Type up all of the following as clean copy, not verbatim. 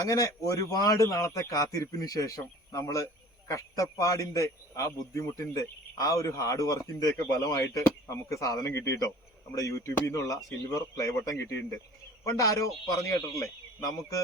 അങ്ങനെ ഒരുപാട് നാളത്തെ കാത്തിരിപ്പിന് ശേഷം നമ്മള് കഷ്ടപ്പാടിന്റെ ആ ബുദ്ധിമുട്ടിന്റെ ആ ഒരു ഹാർഡ് വർക്കിന്റെ ഒക്കെ ഫലമായിട്ട് നമുക്ക് സാധനം കിട്ടിയിട്ടോ. നമ്മുടെ യൂട്യൂബിൽ നിന്നുള്ള സിൽവർ പ്ലേ ബട്ടൺ കിട്ടിയിട്ടുണ്ട്. പണ്ട് ആരോ പറഞ്ഞു കേട്ടിട്ടില്ലേ, നമുക്ക്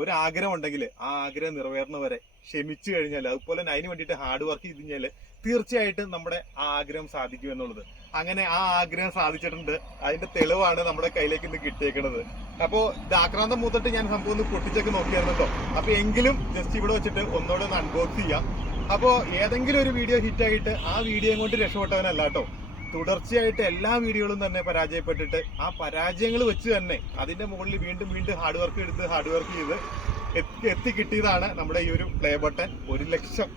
ഒരാഗ്രഹം ഉണ്ടെങ്കിൽ ആ ആഗ്രഹം നിറവേറുന്നവരെ ക്ഷമിച്ചു കഴിഞ്ഞാൽ, അതുപോലെ തന്നെ അതിന് വേണ്ടിയിട്ട് ഹാർഡ് വർക്ക് ചെയ്ത് കഴിഞ്ഞാൽ തീർച്ചയായിട്ടും നമ്മുടെ ആ ആഗ്രഹം സാധിക്കും എന്നുള്ളത്. അങ്ങനെ ആ ആഗ്രഹം സാധിച്ചിട്ടുണ്ട്. അതിന്റെ തെളിവാണ് നമ്മുടെ കയ്യിലേക്ക് ഇന്ന് കിട്ടിയേക്കുന്നത്. അപ്പോ ഇത് ആക്രാന്തം മൂത്തിട്ട് ഞാൻ സംഭവം ഒന്ന് പൊട്ടിച്ചൊക്കെ നോക്കിയായിരുന്നു കേട്ടോ. അപ്പൊ എങ്കിലും ജസ്റ്റ് ഇവിടെ വെച്ചിട്ട് ഒന്നോടെ ഒന്ന് അൺബോക്സ് ചെയ്യാം. അപ്പോ ഏതെങ്കിലും ഒരു വീഡിയോ ഹിറ്റ് ആയിട്ട് ആ വീഡിയോ കൊണ്ട് രക്ഷപ്പെട്ടവനല്ല കേട്ടോ. തുടർച്ചയായിട്ട് എല്ലാ വീഡിയോകളും തന്നെ പരാജയപ്പെട്ടിട്ട് ആ പരാജയങ്ങൾ വെച്ച് തന്നെ അതിന്റെ മുകളിൽ വീണ്ടും വീണ്ടും ഹാർഡ് വർക്ക് ചെയ്ത് എത്തി കിട്ടിയതാണ് നമ്മുടെ ഈ ഒരു പ്ലേ ബട്ടൺ. 1 ലക്ഷം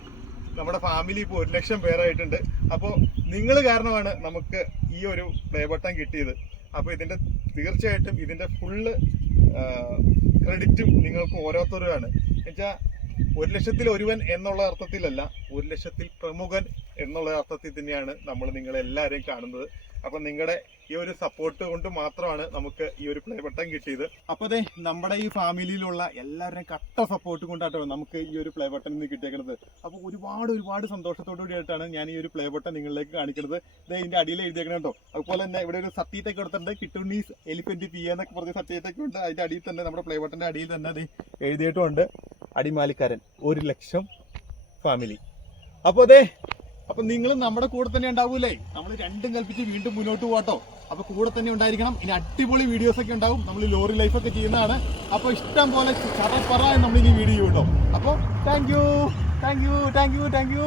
നമ്മുടെ ഫാമിലി ഇപ്പോൾ 1 ലക്ഷം പേരായിട്ടുണ്ട്. അപ്പോൾ നിങ്ങൾ കാരണമാണ് നമുക്ക് ഈ ഒരു പ്ലേ ബട്ടൺ കിട്ടിയത്. അപ്പോൾ ഇതിന്റെ തീർച്ചയായിട്ടും ഇതിന്റെ ഫുള്ള് ക്രെഡിറ്റും നിങ്ങൾക്ക് ഓരോരുത്തരുമാണ്. എന്നുവെച്ചാൽ 1 ലക്ഷത്തിൽ ഒരുവൻ എന്നുള്ള അർത്ഥത്തിലല്ല, 1 ലക്ഷത്തിൽ പ്രമുഖൻ എന്നുള്ള അർത്ഥത്തിൽ തന്നെയാണ് നമ്മൾ നിങ്ങളെല്ലാവരെയും കാണുന്നത്. അപ്പൊ നിങ്ങളുടെ ഈ ഒരു സപ്പോർട്ട് കൊണ്ട് മാത്രമാണ് നമുക്ക് ഈ ഒരു പ്ലേ ബട്ടൺ കിട്ടിയത്. അപ്പൊ അതെ, നമ്മുടെ ഈ ഫാമിലിയിലുള്ള എല്ലാവരുടെയും കട്ട സപ്പോർട്ട് കൊണ്ടാട്ടോ നമുക്ക് ഈ ഒരു പ്ലേ ബട്ടൺ നിന്ന് കിട്ടിയേക്കുന്നത്. അപ്പൊ ഒരുപാട് സന്തോഷത്തോടു കൂടിയായിട്ടാണ് ഞാൻ ഈ ഒരു പ്ലേ ബട്ടൺ നിങ്ങളിലേക്ക് കാണിക്കുന്നത്. ഇത് ഇതിന്റെ അടിയിൽ എഴുതിയേക്കണം കേട്ടോ. അതുപോലെ തന്നെ ഇവിടെ ഒരു സർട്ടിഫിക്കറ്റ് കൊടുത്തിട്ടുണ്ട്, കിട്ടുണ്ണീസ് എലിഫന്റ് പി എന്നൊക്കെ പറഞ്ഞ സർട്ടിഫിക്കറ്റ് ഉണ്ട്. അതിന്റെ അടിയിൽ തന്നെ നമ്മുടെ പ്ലേ ബട്ടന്റെ അടിയിൽ തന്നെ അത് എഴുതിയിട്ടുമുണ്ട്, അടിമാലിക്കാരൻ 1 ലക്ഷം ഫാമിലി. അപ്പൊ നിങ്ങളും നമ്മുടെ കൂടെ തന്നെ ഉണ്ടാവൂലേ. നമ്മൾ രണ്ടും കൽപ്പിച്ച് വീണ്ടും മുന്നോട്ട് പോകാട്ടോ. അപ്പൊ കൂടെ തന്നെ ഉണ്ടായിരിക്കണം. ഇനി അടിപൊളി വീഡിയോസ് ഒക്കെ ഉണ്ടാവും. നമ്മൾ ലോറി ലൈഫ് ഒക്കെ ചെയ്യുന്നതാണ്. അപ്പൊ ഇഷ്ടം പോലെ ചറപ്പറ നമ്മൾ ഇനി വീഡിയോ കേട്ടോ. അപ്പൊ താങ്ക് യു.